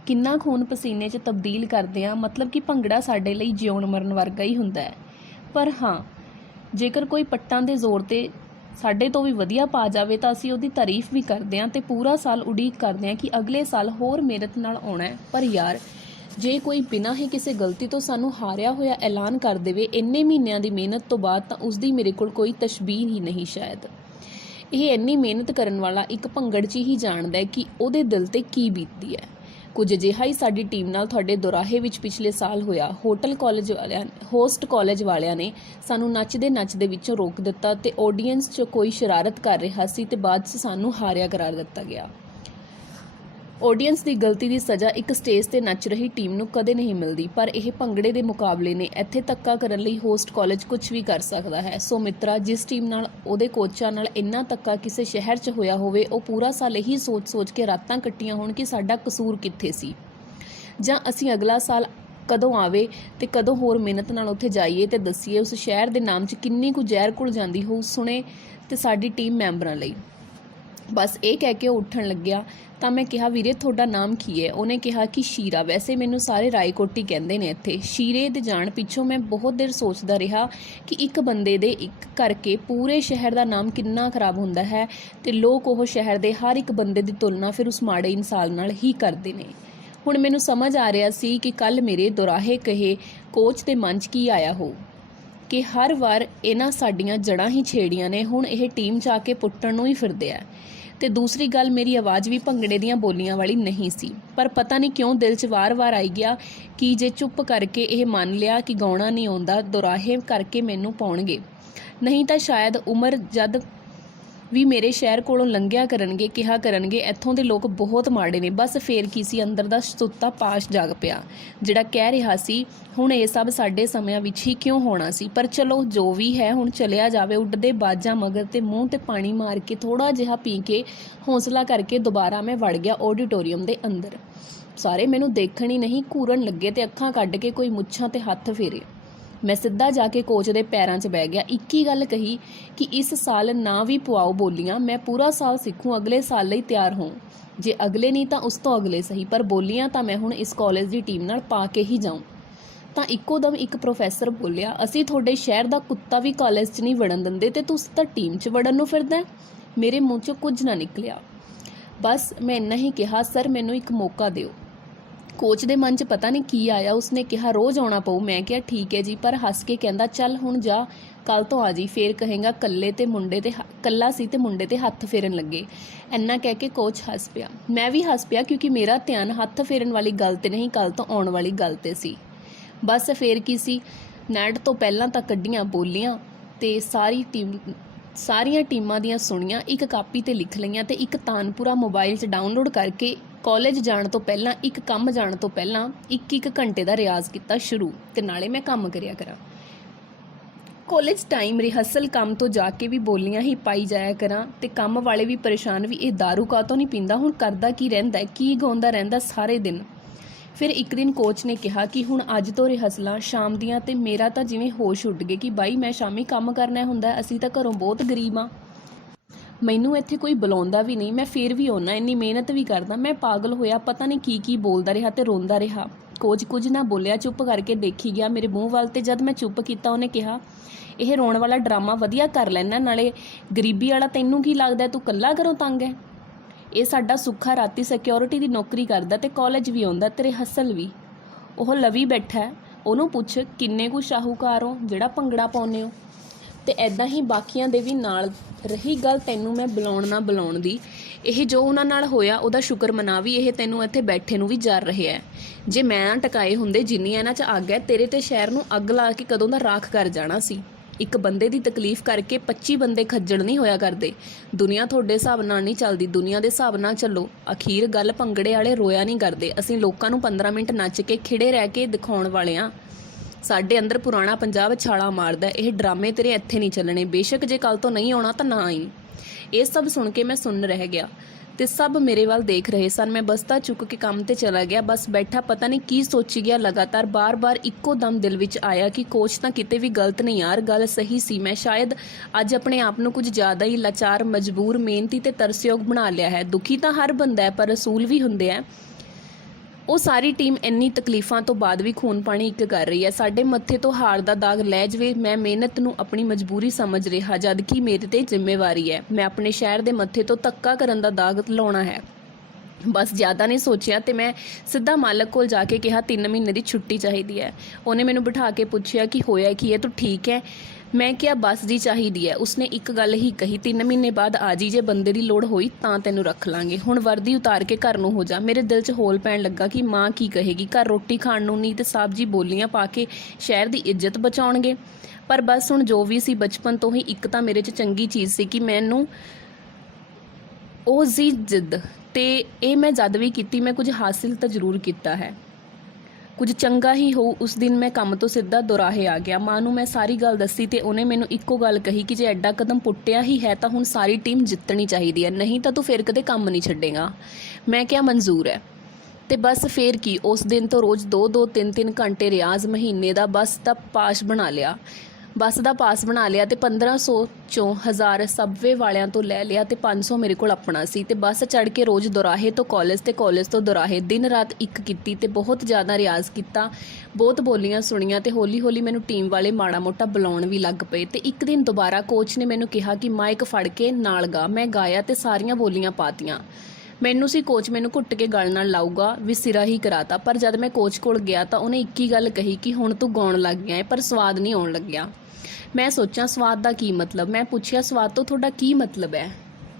ਕਿੰਨਾ ਖੂਨ ਪਸੀਨੇ 'ਚ ਤਬਦੀਲ ਕਰਦੇ ਹਾਂ। ਮਤਲਬ ਕਿ ਭੰਗੜਾ ਸਾਡੇ ਲਈ ਜਿਉਣ ਮਰਨ ਵਰਗਾ ਹੀ ਹੁੰਦਾ ਹੈ। ਪਰ ਹਾਂ, ਜੇਕਰ ਕੋਈ ਪੱਟਾਂ ਦੇ ਜ਼ੋਰ 'ਤੇ ਸਾਡੇ ਤੋਂ ਵੀ ਵਧੀਆ ਪਾ ਜਾਵੇ ਤਾਂ ਅਸੀਂ ਉਹਦੀ ਤਾਰੀਫ ਵੀ ਕਰਦੇ ਹਾਂ ਅਤੇ ਪੂਰਾ ਸਾਲ ਉਡੀਕ ਕਰਦੇ ਹਾਂ ਕਿ ਅਗਲੇ ਸਾਲ ਹੋਰ ਮਿਹਨਤ ਨਾਲ ਆਉਣਾ ਹੈ। ਪਰ ਯਾਰ, ਜੇ ਕੋਈ ਬਿਨਾਂ ਹੀ ਕਿਸੇ ਗਲਤੀ ਤੋਂ ਸਾਨੂੰ ਹਾਰਿਆ ਹੋਇਆ ਐਲਾਨ ਕਰ ਦੇਵੇ ਇੰਨੇ ਮਹੀਨਿਆਂ ਦੀ ਮਿਹਨਤ ਤੋਂ ਬਾਅਦ, ਤਾਂ ਉਸਦੀ ਮੇਰੇ ਕੋਲ ਕੋਈ ਤਸ਼ਬੀਹ ਹੀ ਨਹੀਂ ਸ਼ਾਇਦ। ਇਹ ਇੰਨੀ ਮਿਹਨਤ ਕਰਨ ਵਾਲਾ ਇੱਕ ਭੰਗੜਚੀ ਹੀ ਜਾਣਦਾ ਹੈ ਕਿ ਉਹਦੇ ਦਿਲ 'ਤੇ ਕੀ ਬੀਤਦੀ ਹੈ। ਕੁਝ ਅਜਿਹਾ ਹੀ ਸਾਡੀ ਟੀਮ ਨਾਲ ਤੁਹਾਡੇ ਦੁਰਾਹੇ ਵਿੱਚ ਪਿਛਲੇ ਸਾਲ ਹੋਇਆ। ਹੋਸਟ ਕਾਲਜ ਵਾਲਿਆਂ ਨੇ ਸਾਨੂੰ ਨੱਚਦੇ ਵਿੱਚੋਂ ਰੋਕ ਦਿੱਤਾ ਅਤੇ ਆਡੀਅנਸ 'ਚ ਕੋਈ ਸ਼ਰਾਰਤ ਕਰ ਰਿਹਾ ਸੀ ਅਤੇ ਬਾਅਦ 'ਚ ਸਾਨੂੰ ਹਾਰਿਆ ਕਰਾਰ ਦਿੱਤਾ ਗਿਆ। ਆਡੀਅנਸ ਦੀ ਗਲਤੀ ਦੀ ਸਜ਼ਾ ਇੱਕ ਸਟੇਜ 'ਤੇ ਨੱਚ ਰਹੀ ਟੀਮ ਨੂੰ ਕਦੇ ਨਹੀਂ ਮਿਲਦੀ, ਪਰ ਇਹ ਭੰਗੜੇ ਦੇ ਮੁਕਾਬਲੇ ਨੇ। ਇੱਥੇ ਧੱਕਾ ਕਰਨ ਲਈ ਹੋਸਟ ਕਾਲਜ ਕੁਝ ਵੀ ਕਰ ਸਕਦਾ ਹੈ। ਸੋ ਮਿੱਤਰਾ, ਜਿਸ ਟੀਮ ਨਾਲ ਉਹਦੇ ਕੋਚਾਂ ਨਾਲ ਇੰਨਾ ਧੱਕਾ ਕਿਸੇ ਸ਼ਹਿਰ 'ਚ ਹੋਇਆ ਹੋਵੇ, ਉਹ ਪੂਰਾ ਸਾਲ ਇਹੀ ਸੋਚ ਕੇ ਰਾਤਾਂ ਕੱਟੀਆਂ ਹੋਣ ਕਿ ਸਾਡਾ ਕਸੂਰ ਕਿੱਥੇ ਸੀ, ਜਾਂ ਅਸੀਂ ਅਗਲਾ ਸਾਲ ਕਦੋਂ ਆਵੇ ਅਤੇ ਕਦੋਂ ਹੋਰ ਮਿਹਨਤ ਨਾਲ ਉੱਥੇ ਜਾਈਏ ਅਤੇ ਦੱਸੀਏ ਉਸ ਸ਼ਹਿਰ ਦੇ ਨਾਮ 'ਚ ਕਿੰਨੀ ਕੁ ਜ਼ਹਿਰ ਘੁਲ ਜਾਂਦੀ ਹੋਊ ਸੁਣੇ ਅਤੇ ਸਾਡੀ ਟੀਮ ਮੈਂਬਰਾਂ ਲਈ। ਬਸ ਇਹ ਕਹਿ ਕੇ ਉਹ ਉੱਠਣ ਲੱਗਿਆ ਤਾਂ ਮੈਂ ਕਿਹਾ, ਵੀਰੇ ਤੁਹਾਡਾ ਨਾਮ ਕੀ ਹੈ? ਉਹਨੇ ਕਿਹਾ ਕਿ ਸ਼ੀਰਾ। ਵੈਸੇ ਮੈਨੂੰ ਸਾਰੇ ਰਾਏਕੋਟੀ ਕਹਿੰਦੇ ਨੇ ਇੱਥੇ। ਸ਼ੀਰੇ ਦੇ ਜਾਣ ਪਿੱਛੋਂ ਮੈਂ ਬਹੁਤ ਦੇਰ ਸੋਚਦਾ ਰਿਹਾ ਕਿ ਇੱਕ ਬੰਦੇ ਦੇ ਇੱਕ ਕਰਕੇ ਪੂਰੇ ਸ਼ਹਿਰ ਦਾ ਨਾਮ ਕਿੰਨਾ ਖਰਾਬ ਹੁੰਦਾ ਹੈ ਅਤੇ ਲੋਕ ਉਹ ਸ਼ਹਿਰ ਦੇ ਹਰ ਇੱਕ ਬੰਦੇ ਦੀ ਤੁਲਨਾ ਫਿਰ ਉਸ ਮਾੜੇ ਇਨਸਾਨ ਨਾਲ ਹੀ ਕਰਦੇ ਨੇ। ਹੁਣ ਮੈਨੂੰ ਸਮਝ ਆ ਰਿਹਾ ਸੀ ਕਿ ਕੱਲ੍ਹ ਮੇਰੇ ਦੁਰਾਹੇ ਕਹੇ ਕੋਚ ਦੇ ਮਨ 'ਚ ਕੀ ਆਇਆ ਹੋ ਕਿ ਹਰ ਵਾਰ ਇਹਨਾਂ ਸਾਡੀਆਂ ਜੜ੍ਹਾਂ ਹੀ ਛੇੜੀਆਂ ਨੇ, ਹੁਣ ਇਹ ਟੀਮ 'ਚ ਆ ਕੇ ਪੁੱਟਣ ਨੂੰ ਹੀ ਫਿਰਦੇ ਆ। ਅਤੇ ਦੂਸਰੀ ਗੱਲ, ਮੇਰੀ ਆਵਾਜ਼ ਵੀ ਭੰਗੜੇ ਦੀਆਂ ਬੋਲੀਆਂ ਵਾਲੀ ਨਹੀਂ ਸੀ, ਪਰ ਪਤਾ ਨਹੀਂ ਕਿਉਂ ਦਿਲ 'ਚ ਵਾਰ-ਵਾਰ ਆਈ ਗਿਆ ਕਿ ਜੇ ਚੁੱਪ ਕਰਕੇ ਇਹ ਮੰਨ ਲਿਆ ਕਿ ਗਾਉਣਾ ਨਹੀਂ ਆਉਂਦਾ, ਦੁਰਾਹੇ ਕਰਕੇ ਮੈਨੂੰ ਪਾਉਣਗੇ। ਨਹੀਂ ਤਾਂ ਸ਼ਾਇਦ ਉਮਰ ਜਦ ਵੀ ਮੇਰੇ ਸ਼ਹਿਰ ਕੋਲੋਂ ਲੰਘਿਆ ਕਰਨਗੇ ਕਿਹਾ ਕਰਨਗੇ ਇੱਥੋਂ ਦੇ ਲੋਕ ਬਹੁਤ ਮਾੜੇ ਨੇ। ਬਸ ਫੇਰ ਕੀ ਸੀ, ਅੰਦਰ ਦਾ ਸੁੱਤਾ ਪਾਸ਼ ਜਾਗ ਪਿਆ ਜਿਹੜਾ ਕਹਿ ਰਿਹਾ ਸੀ ਹੁਣ ਇਹ ਸਭ ਸਾਡੇ ਸਮਿਆਂ ਵਿੱਚ ਹੀ ਕਿਉਂ ਹੋਣਾ ਸੀ। ਪਰ ਚਲੋ ਜੋ ਵੀ ਹੈ ਹੁਣ ਚਲਿਆ ਜਾਵੇ। ਉੱਡਦੇ ਬਾਜਾਂ ਮਗਰ ਤੇ ਮੂੰਹ ਤੇ ਪਾਣੀ ਮਾਰ ਕੇ ਥੋੜ੍ਹਾ ਜਿਹਾ ਪੀ ਕੇ ਹੌਸਲਾ ਕਰਕੇ ਦੁਬਾਰਾ ਮੈਂ ਵੜ ਗਿਆ ਆਡੀਟੋਰੀਅਮ ਦੇ ਅੰਦਰ। ਸਾਰੇ ਮੈਨੂੰ ਦੇਖਣ ਹੀ ਨਹੀਂ ਘੂਰਨ ਲੱਗੇ ਤੇ ਅੱਖਾਂ ਕੱਢ ਕੇ ਕੋਈ ਮੁੱਛਾਂ ਤੇ ਹੱਥ ਫੇਰੇ। ਮੈਂ ਸਿੱਧਾ ਜਾ ਕੇ ਕੋਚ ਦੇ ਪੈਰਾਂ 'ਚ ਬਹਿ ਗਿਆ। ਇੱਕ ਹੀ ਗੱਲ ਕਹੀ ਕਿ ਇਸ ਸਾਲ ਨਾ ਵੀ ਪਵਾਓ ਬੋਲੀਆਂ, ਮੈਂ ਪੂਰਾ ਸਾਲ ਸਿੱਖੂ, ਅਗਲੇ ਸਾਲ ਲਈ ਤਿਆਰ ਹੋਂ। ਜੇ ਅਗਲੇ ਨਹੀਂ ਤਾਂ ਉਸ ਤੋਂ ਅਗਲੇ ਸਹੀ, ਪਰ ਬੋਲੀਆਂ ਤਾਂ ਮੈਂ ਹੁਣ ਇਸ ਕਾਲਜ ਦੀ ਟੀਮ ਨਾਲ ਪਾ ਕੇ ਹੀ ਜਾਊਂ। ਤਾਂ ਇੱਕੋ ਦਮ ਇੱਕ ਪ੍ਰੋਫੈਸਰ ਬੋਲਿਆ, ਅਸੀਂ ਤੁਹਾਡੇ ਸ਼ਹਿਰ ਦਾ ਕੁੱਤਾ ਵੀ ਕਾਲਜ 'ਚ ਨਹੀਂ ਵੜਨ ਦਿੰਦੇ ਤੇ ਤੁਸੀਂ ਤਾਂ ਟੀਮ 'ਚ ਵੜਨ ਨੂੰ ਫਿਰਦਾ। ਮੇਰੇ ਮੂੰਹ 'ਚੋਂ ਕੁਝ ਨਾ ਨਿਕਲਿਆ। ਬਸ ਮੈਂ ਇੰਨਾ ਹੀ ਕਿਹਾ, ਸਰ ਮੈਨੂੰ ਇੱਕ ਮੌਕਾ ਦਿਓ। ਕੋਚ ਦੇ ਮਨ 'ਚ ਪਤਾ ਨਹੀਂ ਕੀ ਆਇਆ, ਉਸਨੇ ਕਿਹਾ ਰੋਜ਼ ਆਉਣਾ ਪਊ। ਮੈਂ ਕਿਹਾ ਠੀਕ ਹੈ ਜੀ, ਪਰ ਹੱਸ ਕੇ ਕਹਿੰਦਾ ਚੱਲ ਹੁਣ ਜਾ, ਕੱਲ੍ਹ ਤੋਂ ਆ ਜੀ, ਫੇਰ ਕਹੇਗਾ ਕੱਲਾ ਸੀ ਤੇ ਮੁੰਡੇ ਤੇ ਹੱਥ ਫੇਰਨ ਲੱਗੇ। ਇੰਨਾ ਕਹਿ ਕੇ ਕੋਚ ਹੱਸ ਪਿਆ। ਮੈਂ ਵੀ ਹੱਸ ਪਿਆ ਕਿਉਂਕਿ ਮੇਰਾ ਧਿਆਨ ਹੱਥ ਫੇਰਨ ਵਾਲੀ ਗੱਲ ਤੇ ਨਹੀਂ, ਕੱਲ੍ਹ ਤੋਂ ਆਉਣ ਵਾਲੀ ਗੱਲ ਤੇ ਸੀ। ਬਸ ਫੇਰ ਕੀ ਸੀ, ਨੈਟ ਤੋਂ ਪਹਿਲਾਂ ਤਾਂ ਕੱਢੀਆਂ ਬੋਲੀਆਂ ਤੇ ਸਾਰੀਆਂ ਟੀਮਾਂ ਦੀਆਂ ਸੁਣੀਆਂ, ਇੱਕ ਕਾਪੀ ਤੇ ਲਿਖ ਲਈਆਂ ਤੇ ਇੱਕ ਤਾਨਪੁਰਾ ਮੋਬਾਈਲ 'ਚ ਡਾਊਨਲੋਡ ਕਰਕੇ ਕਾਲਜ ਜਾਣ ਤੋਂ ਪਹਿਲਾਂ, ਇੱਕ ਕੰਮ ਜਾਣ ਤੋਂ ਪਹਿਲਾਂ 1-1 ਘੰਟੇ ਦਾ ਰਿਆਜ਼ ਕੀਤਾ ਸ਼ੁਰੂ ਤੇ ਨਾਲੇ ਮੈਂ ਕੰਮ ਕਰਿਆ ਕਰਾਂ। ਕਾਲਜ ਟਾਈਮ ਰਿਹਰਸਲ ਕੰਮ ਤੋਂ ਜਾ ਕੇ ਵੀ ਬੋਲੀਆਂ ਹੀ ਪਾਈ ਜਾਇਆ ਕਰਾਂ ਤੇ ਕੰਮ ਵਾਲੇ ਵੀ ਪਰੇਸ਼ਾਨ ਵੀ ਇਹ ਦਾਰੂ ਕਾਹਤੋਂ ਨਹੀਂ ਪੀਂਦਾ, ਹੁਣ ਕਰਦਾ ਕੀ ਰਹਿੰਦਾ, ਕੀ ਗਾਉਂਦਾ ਰਹਿੰਦਾ ਸਾਰੇ ਦਿਨ। ਫਿਰ ਇੱਕ ਦਿਨ ਕੋਚ ਨੇ ਕਿਹਾ ਕਿ ਹੁਣ ਅੱਜ ਤੋਂ ਰਿਹਰਸਲਾਂ ਸ਼ਾਮ ਦੀਆਂ, ਤੇ ਮੇਰਾ ਤਾਂ ਜਿਵੇਂ ਹੋਸ਼ ਉੱਡ ਗਏ ਕਿ ਬਾਈ ਮੈਂ ਸ਼ਾਮੀ ਕੰਮ ਕਰਨਾ ਹੁੰਦਾ, ਅਸੀਂ ਤਾਂ ਘਰੋਂ ਬਹੁਤ ਗਰੀਬ ਹਾਂ, ਮੈਨੂੰ ਇੱਥੇ ਕੋਈ ਬੁਲਾਉਂਦਾ ਵੀ ਨਹੀਂ, ਮੈਂ ਫਿਰ ਵੀ ਆਉਣਾ, ਇੰਨੀ ਮਿਹਨਤ ਵੀ ਕਰਦਾ। ਮੈਂ ਪਾਗਲ ਹੋਇਆ, ਪਤਾ ਨਹੀਂ ਕੀ ਬੋਲਦਾ ਰਿਹਾ ਤੇ ਰੋਂਦਾ ਰਿਹਾ। ਕੋਚ ਕੁਝ ਨਾ ਬੋਲਿਆ, ਚੁੱਪ ਕਰਕੇ ਦੇਖੀ ਗਿਆ ਮੇਰੇ ਮੂੰਹ ਵੱਲ ਤੇ ਜਦ ਮੈਂ ਚੁੱਪ ਕੀਤਾ ਉਹਨੇ ਕਿਹਾ, ਇਹ ਰੋਣ ਵਾਲਾ ਡਰਾਮਾ ਵਧੀਆ ਕਰ ਲੈਣਾ, ਨਾਲੇ ਗਰੀਬੀ ਵਾਲਾ ਤੈਨੂੰ ਕੀ ਲੱਗਦਾ, ਤੂੰ ਇਕੱਲਾ ਘਰੋਂ ਤੰਗ ਹੈ। ਇਹ ਸਾਡਾ ਸੁੱਖਾ ਰਾਤੀ ਸਿਕਿਉਰਿਟੀ ਦੀ ਨੌਕਰੀ ਕਰਦਾ ਤੇ ਕਾਲਜ ਵੀ ਆਉਂਦਾ ਤੇ ਰਿਹਰਸਲ ਵੀ। ਉਹ ਲਵੀ ਬੈਠਾ, ਉਹਨੂੰ ਪੁੱਛ ਕਿੰਨੇ ਕੁ ਸ਼ਾਹੂਕਾਰ ਹੋ ਜਿਹੜਾ ਭੰਗੜਾ ਪਾਉਂਦੇ ਹੋ। ਤੇ ਐਦਾਂ ਹੀ ਬਾਕੀਆਂ ਦੇ ਵੀ ਨਾਲ। ਰਹੀ ਗੱਲ ਤੈਨੂੰ ਮੈਂ ਬੁਲਾਉਣ ਨਾ ਬੁਲਾਉਣ ਦੀ, ਇਹ ਜੋ ਉਹਨਾਂ ਨਾਲ ਹੋਇਆ ਉਹਦਾ ਸ਼ੁਕਰ ਮਨਾ ਵੀ ਇਹ ਤੈਨੂੰ ਇੱਥੇ ਬੈਠੇ ਨੂੰ ਵੀ ਜਰ ਰਿਹਾ ਹੈ। ਜੇ ਮੈਂ ਨਾ ਟਕਾਏ ਹੁੰਦੇ ਜਿੰਨੀ ਇਹਨਾਂ 'ਚ ਅੱਗ ਹੈ, ਤੇਰੇ ਤੇ ਸ਼ਹਿਰ ਨੂੰ ਅੱਗ ਲਾ ਕੇ ਕਦੋਂ ਦਾ ਰਾਖ ਕਰ ਜਾਣਾ ਸੀ। ਇੱਕ ਬੰਦੇ ਦੀ ਤਕਲੀਫ ਕਰਕੇ 25 ਬੰਦੇ ਖੱਜਲ ਨਹੀਂ ਹੋਇਆ ਕਰਦੇ। ਦੁਨੀਆ ਤੁਹਾਡੇ ਹਿਸਾਬ ਨਾਲ ਨਹੀਂ ਚੱਲਦੀ, ਦੁਨੀਆ ਦੇ ਹਿਸਾਬ ਨਾਲ ਚੱਲੋ। ਅਖੀਰ ਗੱਲ ਭੰਗੜੇ ਵਾਲੇ ਰੋਇਆ ਨਹੀਂ ਕਰਦੇ, ਅਸੀਂ ਲੋਕਾਂ ਨੂੰ 15 ਮਿੰਟ ਨੱਚ ਕੇ ਖਿੜੇ ਰਹਿ ਕੇ ਦਿਖਾਉਣ ਵਾਲੇ ਹਾਂ। ਸਾਡੇ ਅੰਦਰ ਪੁਰਾਣਾ ਪੰਜਾਬ ਛਾਲਾ ਮਾਰਦਾ। ਇਹ ਡਰਾਮੇ ਤੇਰੇ ਇੱਥੇ ਨਹੀਂ ਚੱਲਣੇ, ਬੇਸ਼ੱਕ ਜੇ ਕੱਲ੍ਹ ਤੋਂ ਨਹੀਂ ਆਉਣਾ ਤਾਂ ਨਾ ਆਈ। ਇਹ ਸਭ ਸੁਣ ਕੇ ਮੈਂ ਸੁੰਨ ਰਹਿ ਗਿਆ ਤੇ ਸਭ ਮੇਰੇ ਵੱਲ ਦੇਖ ਰਹੇ ਸਨ। ਮੈਂ ਬਸਤਾ ਚੁੱਕ ਕੇ ਕੰਮ ਤੇ ਚਲਾ ਗਿਆ। ਬਸ ਬੈਠਾ ਪਤਾ ਨਹੀਂ ਕੀ ਸੋਚੀ ਗਿਆ। ਲਗਾਤਾਰ ਬਾਰ-ਬਾਰ ਇੱਕੋ ਦਮ ਦਿਲ ਵਿੱਚ ਆਇਆ ਕਿ ਕੋਚ ਤਾਂ ਕਿਤੇ ਵੀ ਗਲਤ ਨਹੀਂ ਯਾਰ, ਗੱਲ ਸਹੀ ਸੀ। ਮੈਂ ਸ਼ਾਇਦ ਅੱਜ ਆਪਣੇ ਆਪ ਨੂੰ ਕੁਝ ਜ਼ਿਆਦਾ ਹੀ ਲਾਚਾਰ, ਮਜਬੂਰ, ਮਿਹਨਤੀ ਤੇ ਤਰਸਯੋਗ ਬਣਾ ਲਿਆ ਹੈ। ਦੁਖੀ ਤਾਂ ਹਰ ਬੰਦਾ ਹੈ, ਪਰ ਰਸੂਲ ਵੀ ਹੁੰਦੇ ਆ। ਉਹ ਸਾਰੀ ਟੀਮ ਇੰਨੀ ਤਕਲੀਫਾਂ ਤੋਂ ਬਾਅਦ ਵੀ ਖੂਨ ਪਾਣੀ ਇੱਕ ਕਰ ਰਹੀ ਹੈ। ਸਾਡੇ ਮੱਥੇ ਤੋਂ ਹਾਰ ਦਾ ਦਾਗ ਲੈ ਜਾਵੇ। ਮੈਂ ਮਿਹਨਤ ਨੂੰ ਆਪਣੀ ਮਜਬੂਰੀ ਸਮਝ ਰਿਹਾ, ਜਦ ਕਿ ਮੇਰੇ ਤੇ ਜ਼ਿੰਮੇਵਾਰੀ ਹੈ। ਮੈਂ ਆਪਣੇ ਸ਼ਹਿਰ ਦੇ ਮੱਥੇ ਤੋਂ ਧੱਕਾ ਕਰਨ ਦਾ ਦਾਗ ਲਾਉਣਾ ਹੈ। ਬਸ ਜ਼ਿਆਦਾ ਨਹੀਂ ਸੋਚਿਆ ਤੇ ਮੈਂ ਸਿੱਧਾ ਮਾਲਕ ਕੋਲ ਜਾ ਕੇ ਕਿਹਾ 3 ਮਹੀਨੇ ਦੀ ਛੁੱਟੀ ਚਾਹੀਦੀ ਹੈ। ਉਹਨੇ ਮੈਨੂੰ ਬਿਠਾ ਕੇ ਪੁੱਛਿਆ ਕਿ ਹੋਇਆ ਕੀ ਹੈ, ਤੂੰ ਠੀਕ ਹੈ? ਮੈਂ ਕਿਹਾ ਬਸ ਜੀ ਚਾਹੀਦੀ ਹੈ। ਉਸਨੇ ਇੱਕ ਗੱਲ ਹੀ ਕਹੀ, 3 ਮਹੀਨੇ ਬਾਅਦ ਆ ਜੀ, ਜੇ ਬੰਦੇ ਦੀ ਲੋੜ ਹੋਈ ਤਾਂ ਤੈਨੂੰ ਰੱਖ ਲਾਂਗੇ। ਹੁਣ ਵਰਦੀ ਉਤਾਰ ਕੇ ਘਰ ਨੂੰ ਹੋ ਜਾ। ਮੇਰੇ ਦਿਲ 'ਚ ਹੋਲ ਪੈਣ ਲੱਗਾ ਕਿ ਮਾਂ ਕੀ ਕਹੇਗੀ, ਘਰ ਰੋਟੀ ਖਾਣ ਨੂੰ ਨਹੀਂ ਤੇ ਸਾਹਿਬ ਜੀ ਬੋਲੀਆਂ ਪਾ ਕੇ ਸ਼ਹਿਰ ਦੀ ਇੱਜ਼ਤ ਬਚਾਉਣਗੇ। ਪਰ ਬਸ ਹੁਣ ਜੋ ਵੀ ਸੀ, ਬਚਪਨ ਤੋਂ ਹੀ ਇੱਕ ਤਾਂ ਮੇਰੇ 'ਚ ਚੰਗੀ ਚੀਜ਼ ਸੀ ਕਿ ਮੈਨੂੰ ਉਹ ਸੀ ਜਿੱਦ, ਤੇ ਇਹ ਮੈਂ ਜਦ ਵੀ ਕੀਤੀ ਮੈਂ ਕੁਝ ਹਾਸਿਲ ਤਾਂ ਜ਼ਰੂਰ ਕੀਤਾ ਹੈ। ਕੁਝ ਚੰਗਾ ਹੀ ਹੋਊ। ਉਸ ਦਿਨ ਮੈਂ ਕੰਮ ਤੋਂ ਸਿੱਧਾ ਦੁਰਾਹੇ ਆ ਗਿਆ। ਮਾਂ ਨੂੰ ਮੈਂ ਸਾਰੀ ਗੱਲ ਦੱਸੀ ਤੇ ਉਹਨੇ ਮੈਨੂੰ ਇੱਕੋ ਗੱਲ ਕਹੀ ਕਿ ਜੇ ਐਡਾ ਕਦਮ ਪੁੱਟਿਆ ਹੀ ਹੈ ਤਾਂ ਹੁਣ ਸਾਰੀ ਟੀਮ ਜਿੱਤਣੀ ਚਾਹੀਦੀ ਹੈ, ਨਹੀਂ ਤਾਂ ਤੂੰ ਫਿਰ ਕਦੇ ਕੰਮ ਨਹੀਂ ਛੱਡੇਗਾ। ਮੈਂ ਕਿਹਾ ਮਨਜ਼ੂਰ ਹੈ। ਤੇ ਬਸ ਫੇਰ ਕੀ, ਉਸ ਦਿਨ ਤੋਂ ਰੋਜ਼ 2-2 3-3 ਘੰਟੇ ਰਿਆਜ਼, ਮਹੀਨੇ ਦਾ ਬੱਸ ਦਾ ਪਾਸ ਬਣਾ ਲਿਆ ਤੇ 1500 ਚੋਂ 1000 ਸਬਵੇ ਵਾਲਿਆਂ ਤੋਂ ਲੈ ਲਿਆ ਤੇ 500 ਮੇਰੇ ਕੋਲ ਆਪਣਾ ਸੀ। ਤੇ ਬੱਸ ਚੜ੍ਹ ਕੇ ਰੋਜ਼ ਦੁਰਾਹੇ ਤੋਂ ਕਾਲਜ ਤੇ ਕਾਲਜ ਤੋਂ ਦੁਰਾਹੇ ਦਿਨ ਰਾਤ ਇੱਕ ਕੀਤੀ ਤੇ ਬਹੁਤ ਜ਼ਿਆਦਾ ਰਿਆਜ਼ ਕੀਤਾ, ਬਹੁਤ ਬੋਲੀਆਂ ਸੁਣੀਆਂ ਤੇ ਹੌਲੀ ਹੌਲੀ ਮੈਨੂੰ ਟੀਮ ਵਾਲੇ ਮਾੜਾ ਮੋਟਾ ਬੁਲਾਉਣ ਵੀ ਲੱਗ ਪਏ। ਤੇ ਇੱਕ ਦਿਨ ਦੁਬਾਰਾ ਕੋਚ ਨੇ ਮੈਨੂੰ ਕਿਹਾ ਕਿ ਮਾਈਕ ਫੜ ਕੇ ਨਾਲ ਗਾ। ਮੈਂ ਗਾਇਆ ਤੇ ਸਾਰੀਆਂ ਬੋਲੀਆਂ ਪਾਤੀਆਂ। ਮੈਨੂੰ ਸੀ ਕੋਚ ਮੈਨੂੰ ਘੁੱਟ ਕੇ ਗਲ ਨਾਲ ਲਾਊਗਾ, ਵੀ ਸਿਰਾ ਹੀ ਕਰਾਤਾ। ਪਰ ਜਦ ਮੈਂ ਕੋਚ ਕੋਲ ਗਿਆ ਤਾਂ ਉਹਨੇ ਇੱਕ ਹੀ ਗੱਲ ਕਹੀ ਕਿ ਹੁਣ ਤੂੰ ਗਾਉਣ ਲੱਗ ਗਿਆ ਹੈ, ਪਰ ਸਵਾਦ ਨਹੀਂ ਆਉਣ ਲੱਗਿਆ। ਮੈਂ ਸੋਚਾਂ ਸਵਾਦ ਦਾ ਕੀ ਮਤਲਬ? ਮੈਂ ਪੁੱਛਿਆ ਸਵਾਦ ਤੋਂ ਤੁਹਾਡਾ ਕੀ ਮਤਲਬ ਹੈ?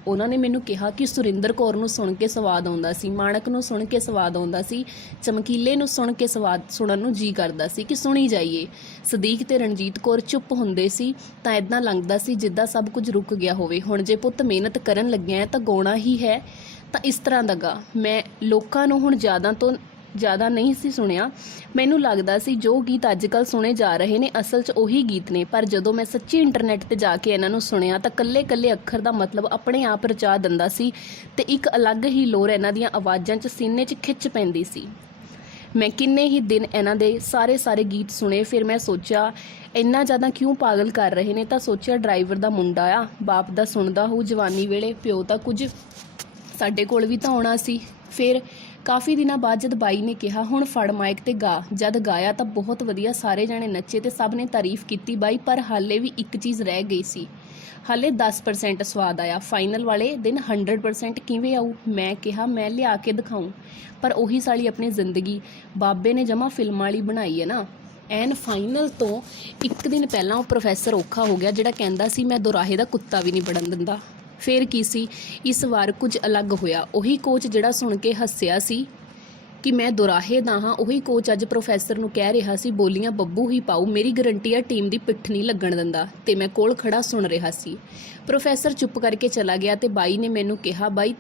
ਉਹਨਾਂ ਨੇ ਮੈਨੂੰ ਕਿਹਾ ਕਿ ਸੁਰਿੰਦਰ ਕੌਰ ਨੂੰ ਸੁਣ ਕੇ ਸਵਾਦ ਆਉਂਦਾ ਸੀ, ਮਾਣਕ ਨੂੰ ਸੁਣ ਕੇ ਸਵਾਦ ਆਉਂਦਾ ਸੀ, ਚਮਕੀਲੇ ਨੂੰ ਸੁਣ ਕੇ ਸੁਣਨ ਨੂੰ ਜੀ ਕਰਦਾ ਸੀ ਕਿ ਸੁਣੀ ਜਾਈਏ। ਸਦੀਕ ਤੇ ਰਣਜੀਤ ਕੌਰ ਚੁੱਪ ਹੁੰਦੇ ਸੀ ਤਾਂ ਇਦਾਂ ਲੱਗਦਾ ਸੀ ਜਿੱਦਾਂ ਸਭ ਕੁਝ ਰੁਕ ਗਿਆ ਹੋਵੇ। ਹੁਣ ਜੇ ਪੁੱਤ ਮਿਹਨਤ ਕਰਨ ਲੱਗਿਆ ਹੈ ਤਾਂ ਗਾਉਣਾ ਹੀ ਹੈ ਤਾਂ ਇਸ ਤਰ੍ਹਾਂ ਦਾ ਗਾ। ਮੈਂ ਲੋਕਾਂ ਨੂੰ ਹੁਣ ਜ਼ਿਆਦਾ ਤੋਂ ਜ਼ਿਆਦਾ ਨਹੀਂ ਸੀ ਸੁਣਿਆ। ਮੈਨੂੰ ਲੱਗਦਾ ਸੀ ਜੋ ਗੀਤ ਅੱਜ ਕੱਲ੍ਹ ਸੁਣੇ ਜਾ ਰਹੇ ਨੇ ਅਸਲ 'ਚ ਉਹੀ ਗੀਤ ਨੇ। ਪਰ ਜਦੋਂ ਮੈਂ ਸੱਚੀ ਇੰਟਰਨੈਟ 'ਤੇ ਜਾ ਕੇ ਇਹਨਾਂ ਨੂੰ ਸੁਣਿਆ ਤਾਂ ਕੱਲੇ ਅੱਖਰ ਦਾ ਮਤਲਬ ਆਪਣੇ ਆਪ ਰਚਾ ਦਿੰਦਾ ਸੀ ਤੇ ਇੱਕ ਅਲੱਗ ਹੀ ਲੋਰ ਇਹਨਾਂ ਦੀਆਂ ਆਵਾਜ਼ਾਂ 'ਚ ਸੀਨੇ 'ਚ ਖਿੱਚ ਪੈਂਦੀ ਸੀ। ਮੈਂ ਕਿੰਨੇ ਹੀ ਦਿਨ ਇਹਨਾਂ ਦੇ ਸਾਰੇ ਗੀਤ ਸੁਣੇ। ਫਿਰ ਮੈਂ ਸੋਚਿਆ ਇੰਨਾ ਜ਼ਿਆਦਾ ਕਿਉਂ ਪਾਗਲ ਕਰ ਰਹੇ ਨੇ, ਤਾਂ ਸੋਚਿਆ ਡਰਾਈਵਰ ਦਾ ਮੁੰਡਾ ਆ, ਬਾਪ ਦਾ ਸੁਣਦਾ ਹੋਊ ਜਵਾਨੀ ਵੇਲੇ, ਪਿਓ ਤਾਂ ਕੁਝ ਸਾਡੇ ਕੋਲ ਵੀ ਤਾਂ ਆਉਣਾ ਸੀ। ਫਿਰ ਕਾਫੀ ਦਿਨਾਂ ਬਾਅਦ ਜਦ ਬਾਈ ਨੇ ਕਿਹਾ ਹੁਣ ਫੜ ਮਾਈਕ ਤੇ ਗਾ, ਜਦ ਗਾਇਆ ਤਾਂ ਬਹੁਤ ਵਧੀਆ, ਸਾਰੇ ਜਾਣੇ ਨੱਚੇ ਤੇ ਸਭ ਨੇ ਤਾਰੀਫ ਕੀਤੀ ਬਾਈ। ਪਰ ਹਾਲੇ ਵੀ ਇੱਕ ਚੀਜ਼ ਰਹਿ ਗਈ ਸੀ, ਹਾਲੇ 10% ਸਵਾਦ ਆਇਆ। ਫਾਈਨਲ ਵਾਲੇ ਦਿਨ 100% ਕਿਵੇਂ ਆਊ? ਮੈਂ ਕਿਹਾ ਮੈਂ ਲਿਆ ਕੇ ਦਿਖਾਊਂ। ਪਰ ਉਹੀ ਸਾਲੀ ਆਪਣੀ ਜ਼ਿੰਦਗੀ ਬਾਬੇ ਨੇ ਜਮਾ ਫਿਲਮ ਵਾਲੀ ਬਣਾਈ ਹੈ ਨਾ। ਐਨ ਫਾਈਨਲ ਤੋਂ ਇੱਕ ਦਿਨ ਪਹਿਲਾਂ ਉਹ ਪ੍ਰੋਫੈਸਰ ਔਖਾ ਹੋ ਗਿਆ ਜਿਹੜਾ ਕਹਿੰਦਾ ਸੀ ਮੈਂ ਦੁਰਾਹੇ ਦਾ ਕੁੱਤਾ ਵੀ ਨਹੀਂ ਵੜਨ ਦਿੰਦਾ। ਫਿਰ ਕੀ ਸੀ, ਇਸ ਵਾਰ ਕੁਝ ਅਲੱਗ ਹੋਇਆ। ਉਹੀ ਕੋਚ ਜਿਹੜਾ ਸੁਣ ਕੇ ਹੱਸਿਆ ਸੀ ਕਿ ਮੈਂ ਦੁਰਾਹੇ ਦਾ ਹਾਂ, ਉਹੀ ਕੋਚ ਅੱਜ ਪ੍ਰੋਫੈਸਰ ਨੂੰ ਕਹਿ ਰਿਹਾ ਸੀ ਬੋਲੀਆਂ ਬੱਬੂ ਹੀ ਪਾਊ, ਮੇਰੀ ਗਰੰਟੀ ਹੈ ਟੀਮ ਦੀ ਪਿੱਠ ਨਹੀਂ ਲੱਗਣ ਦਿੰਦਾ। ਤੇ ਮੈਂ ਕੋਲ ਖੜਾ ਸੁਣ ਰਿਹਾ ਸੀ। ਪ੍ਰੋਫੈਸਰ ਚੁੱਪ ਕਰਕੇ ਚਲਾ ਗਿਆ ਤੇ ਬਾਈ ਨੇ ਮੈਨੂੰ ਕਿਹਾ ਬਾਈ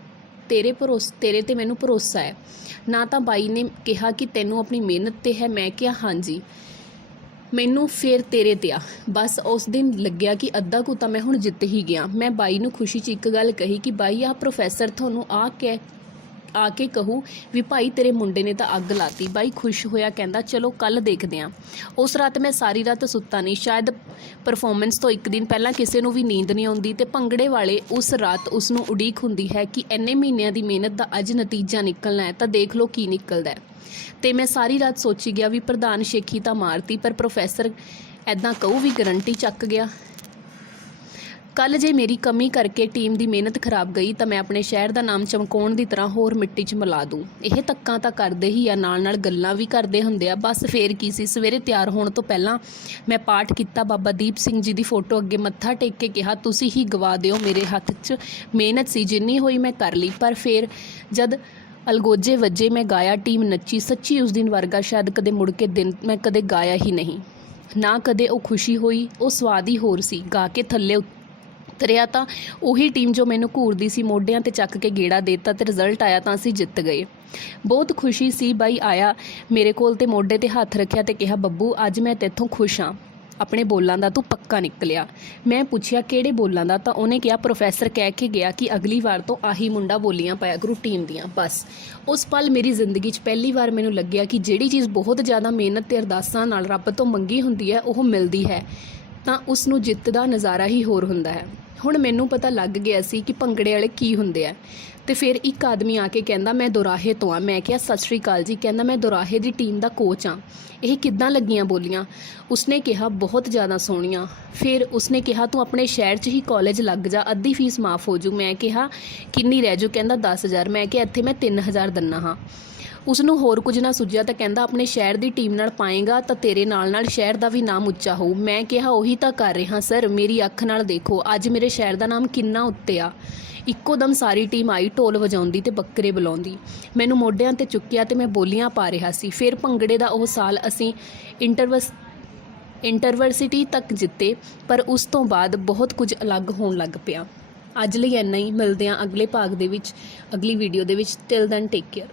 ਤੇਰੇ ਤੇ ਮੈਨੂੰ ਭਰੋਸਾ ਹੈ ਨਾ? ਤਾਂ ਬਾਈ ਨੇ ਕਿਹਾ ਕਿ ਤੈਨੂੰ ਆਪਣੀ ਮਿਹਨਤ ਤੇ ਹੈ। ਮੈਂ ਕਿਹਾ ਹਾਂਜੀ, ਮੈਨੂੰ ਫਿਰ ਤੇਰੇ ਤੇ ਆ। ਬਸ ਉਸ ਦਿਨ ਲੱਗਿਆ ਕਿ ਅੱਧਾ ਕੁ ਤਾਂ ਮੈਂ ਹੁਣ ਜਿੱਤ ਹੀ ਗਿਆ। ਮੈਂ ਬਾਈ ਨੂੰ ਖੁਸ਼ੀ 'ਚ ਇੱਕ ਗੱਲ ਕਹੀ ਕਿ ਬਾਈ ਆਹ ਪ੍ਰੋਫੈਸਰ ਤੁਹਾਨੂੰ ਆ ਕੇ ਕਹੂ ਵੀ ਭਾਈ ਤੇਰੇ ਮੁੰਡੇ ਨੇ ਤਾਂ ਅੱਗ ਲਾਤੀ। ਬਾਈ ਖੁਸ਼ ਹੋਇਆ, ਕਹਿੰਦਾ ਚਲੋ ਕੱਲ ਦੇਖਦੇ ਹਾਂ। ਉਸ ਰਾਤ ਮੈਂ ਸਾਰੀ ਰਾਤ ਸੁੱਤਾ ਨਹੀਂ। ਸ਼ਾਇਦ ਪਰਫਾਰਮੈਂਸ ਤੋਂ ਇੱਕ ਦਿਨ ਪਹਿਲਾਂ ਕਿਸੇ ਨੂੰ ਵੀ ਨੀਂਦ ਨਹੀਂ ਆਉਂਦੀ ਤੇ ਭੰਗੜੇ ਵਾਲੇ ਉਸ ਰਾਤ ਉਸ ਨੂੰ ਉਡੀਕ ਹੁੰਦੀ ਹੈ ਕਿ ਇੰਨੇ ਮਹੀਨਿਆਂ ਦੀ ਮਿਹਨਤ ਦਾ ਅੱਜ ਨਤੀਜਾ ਨਿਕਲਣਾ ਹੈ ਤਾਂ ਦੇਖ ਲਓ ਕੀ ਨਿਕਲਦਾ ਹੈ। ਤੇ ਮੈਂ ਸਾਰੀ ਰਾਤ ਸੋਚੀ ਗਿਆ ਵੀ ਪ੍ਰਧਾਨ ਸ਼ੇਖੀ ਤਾਂ ਮਾਰਤੀ, ਪਰ ਪ੍ਰੋਫੈਸਰ ਐਦਾਂ ਕਹੂ ਵੀ ਗਰੰਟੀ ਚੱਕ ਗਿਆ। ਕੱਲ ਜੇ ਮੇਰੀ ਕਮੀ ਕਰਕੇ ਟੀਮ ਦੀ ਮਿਹਨਤ ਖਰਾਬ ਗਈ ਤਾਂ ਮੈਂ ਆਪਣੇ ਸ਼ਹਿਰ ਦਾ ਨਾਮ ਚਮਕਾਉਣ ਦੀ ਤਰ੍ਹਾਂ ਹੋਰ ਮਿੱਟੀ 'ਚ ਮਿਲਾ ਦੂੰ। ਇਹ ਧੱਕਾ ਤਾਂ ਕਰਦੇ ਹੀ ਆ, ਨਾਲ ਗੱਲਾਂ ਵੀ ਕਰਦੇ ਹੁੰਦੇ ਆ। ਬਸ ਫੇਰ ਕੀ ਸੀ, ਸਵੇਰੇ ਤਿਆਰ ਹੋਣ ਤੋਂ ਪਹਿਲਾਂ ਮੈਂ ਪਾਠ ਕੀਤਾ, ਬਾਬਾ ਦੀਪ ਸਿੰਘ ਜੀ ਦੀ ਫੋਟੋ ਅੱਗੇ ਮੱਥਾ ਟੇਕ ਕੇ ਕਿਹਾ ਤੁਸੀਂ ਹੀ ਗਵਾ ਦਿਓ, ਮੇਰੇ ਹੱਥ 'ਚ ਮਿਹਨਤ ਸੀ, ਜਿੰਨੀ ਹੋਈ ਮੈਂ ਕਰ ਲਈ। ਪਰ ਫਿਰ ਜਦ ਅਲਗੋਜੇ ਵੱਜੇ ਮੈਂ ਗਾਇਆ, ਟੀਮ ਨੱਚੀ। ਸੱਚੀ ਉਸ ਦਿਨ ਵਰਗਾ ਸ਼ਾਇਦ ਕਦੇ ਮੁੜ ਕੇ ਦਿਨ ਮੈਂ ਕਦੇ ਗਾਇਆ ਹੀ ਨਹੀਂ। ਨਾ ਕਦੇ ਉਹ ਖੁਸ਼ੀ ਹੋਈ, ਉਹ ਸਵਾਦ ਹੀ ਹੋਰ ਸੀ। ਗਾ ਕੇ ਥੱਲੇ ਉਤਰਿਆ ਤਾਂ ਉਹੀ ਟੀਮ ਜੋ ਮੈਨੂੰ ਘੂਰਦੀ ਸੀ ਮੋਢਿਆਂ ਤੇ ਚੱਕ ਕੇ ਗੇੜਾ ਦੇਤਾ ਤੇ ਰਿਜ਼ਲਟ ਆਇਆ ਤਾਂ ਅਸੀਂ ਜਿੱਤ ਗਏ। ਬਹੁਤ ਖੁਸ਼ੀ ਸੀ। ਬਾਈ ਆਇਆ ਮੇਰੇ ਕੋਲ ਤੇ ਮੋਢੇ ਤੇ ਹੱਥ ਰੱਖਿਆ ਤੇ ਕਿਹਾ ਬੱਬੂ ਅੱਜ ਮੈਂ ਤੇਥੋਂ ਖੁਸ਼ ਹਾਂ। ਆਪਣੇ ਬੋਲਾਂ ਦਾ ਤੂੰ ਪੱਕਾ ਨਿਕਲਿਆ। ਮੈਂ ਪੁੱਛਿਆ ਕਿਹੜੇ ਬੋਲਾਂ ਦਾ, ਤਾਂ ਉਹਨੇ ਕਿਹਾ ਪ੍ਰੋਫੈਸਰ ਕਹਿ ਕੇ ਗਿਆ ਕਿ ਅਗਲੀ ਵਾਰ ਤੋਂ ਆਹੀ ਮੁੰਡਾ ਬੋਲੀਆਂ ਪਾਇਆ ਕਰੂ ਟੀਮ ਦੀਆਂ। ਬਸ ਉਸ ਪਲ ਮੇਰੀ ਜ਼ਿੰਦਗੀ 'ਚ ਪਹਿਲੀ ਵਾਰ ਮੈਨੂੰ ਲੱਗਿਆ ਕਿ ਜਿਹੜੀ ਚੀਜ਼ ਬਹੁਤ ਜ਼ਿਆਦਾ ਮਿਹਨਤ ਤੇ ਅਰਦਾਸਾਂ ਨਾਲ ਰੱਬ ਤੋਂ ਮੰਗੀ ਹੁੰਦੀ ਹੈ ਉਹ ਮਿਲਦੀ ਹੈ ਤਾਂ ਉਸ ਨੂੰ ਜਿੱਤ ਦਾ ਨਜ਼ਾਰਾ ਹੀ ਹੋਰ ਹੁੰਦਾ ਹੈ। ਹੁਣ ਮੈਨੂੰ ਪਤਾ ਲੱਗ ਗਿਆ ਸੀ ਕਿ ਭੰਗੜੇ ਵਾਲੇ ਕੀ ਹੁੰਦੇ ਆ। ਤੇ ਫਿਰ ਇੱਕ ਆਦਮੀ ਆ ਕੇ ਕਹਿੰਦਾ ਮੈਂ ਦੁਰਾਹੇ ਤੋਂ ਆ। ਮੈਂ ਕਿਹਾ ਸਤਿ ਸ਼੍ਰੀ ਅਕਾਲ ਜੀ। ਕਹਿੰਦਾ ਮੈਂ ਦੁਰਾਹੇ ਦੀ ਟੀਮ ਦਾ ਕੋਚ ਆ। ਇਹ ਕਿੱਦਾਂ ਲੱਗੀਆਂ ਬੋਲੀਆਂ? ਉਸਨੇ ਕਿਹਾ ਬਹੁਤ ਜ਼ਿਆਦਾ ਸੋਹਣੀਆਂ। ਫਿਰ ਉਸਨੇ ਕਿਹਾ ਤੂੰ ਆਪਣੇ ਸ਼ਹਿਰ 'ਚ ਹੀ ਕਾਲਜ ਲੱਗ ਜਾ, ਅੱਧੀ ਫੀਸ ਮਾਫ ਹੋ ਜੂ। ਮੈਂ ਕਿਹਾ ਕਿੰਨੀ ਰਹਿ ਜੂ? ਕਹਿੰਦਾ 10,000। ਮੈਂ ਕਿਹਾ ਇੱਥੇ ਮੈਂ 3,000 ਦਿੰਦਾ ਹਾਂ। ਉਸਨੂੰ ਹੋਰ ਕੁਝ ਨਾ ਸੁਝਿਆ ਤਾਂ ਕਹਿੰਦਾ ਆਪਣੇ ਸ਼ਹਿਰ ਦੀ ਟੀਮ ਨਾਲ ਪਾਏਗਾ ਤਾਂ ਤੇਰੇ ਨਾਲ ਨਾਲ ਸ਼ਹਿਰ ਦਾ ਵੀ ਨਾਮ ਉੱਚਾ ਹੋਊ। ਮੈਂ ਕਿਹਾ ਉਹੀ ਤਾਂ ਕਰ ਰਿਹਾ ਸਰ, ਮੇਰੀ ਅੱਖ ਨਾਲ ਦੇਖੋ ਅੱਜ ਮੇਰੇ ਸ਼ਹਿਰ ਦਾ ਨਾਮ ਕਿੰਨਾ ਉੱਤੇ ਆ। ਇੱਕੋ ਦਮ ਸਾਰੀ ਟੀਮ ਆਈ, ਢੋਲ ਵਜਾਉਂਦੀ ਤੇ ਬੱਕਰੇ ਬੁਲਾਉਂਦੀ। ਮੈਨੂੰ ਮੋਢਿਆਂ ਤੇ ਚੁੱਕਿਆ ਤੇ ਮੈਂ ਬੋਲੀਆਂ ਪਾ ਰਿਹਾ ਸੀ। ਫਿਰ ਭੰਗੜੇ ਦਾ ਉਹ ਸਾਲ ਅਸੀਂ ਇੰਟਰਵਰਸਿਟੀ ਤੱਕ ਜਿੱਤੇ, ਪਰ ਉਸ ਤੋਂ ਬਾਅਦ ਬਹੁਤ ਕੁਝ ਅਲੱਗ ਹੋਣ ਲੱਗ ਪਿਆ। ਅੱਜ ਲਈ ਇੰਨਾ ਹੀ। ਮਿਲਦੇ ਹਾਂ ਅਗਲੇ ਭਾਗ ਦੇ ਵਿੱਚ, ਅਗਲੀ ਵੀਡੀਓ ਦੇ ਵਿੱਚ। Till then take care.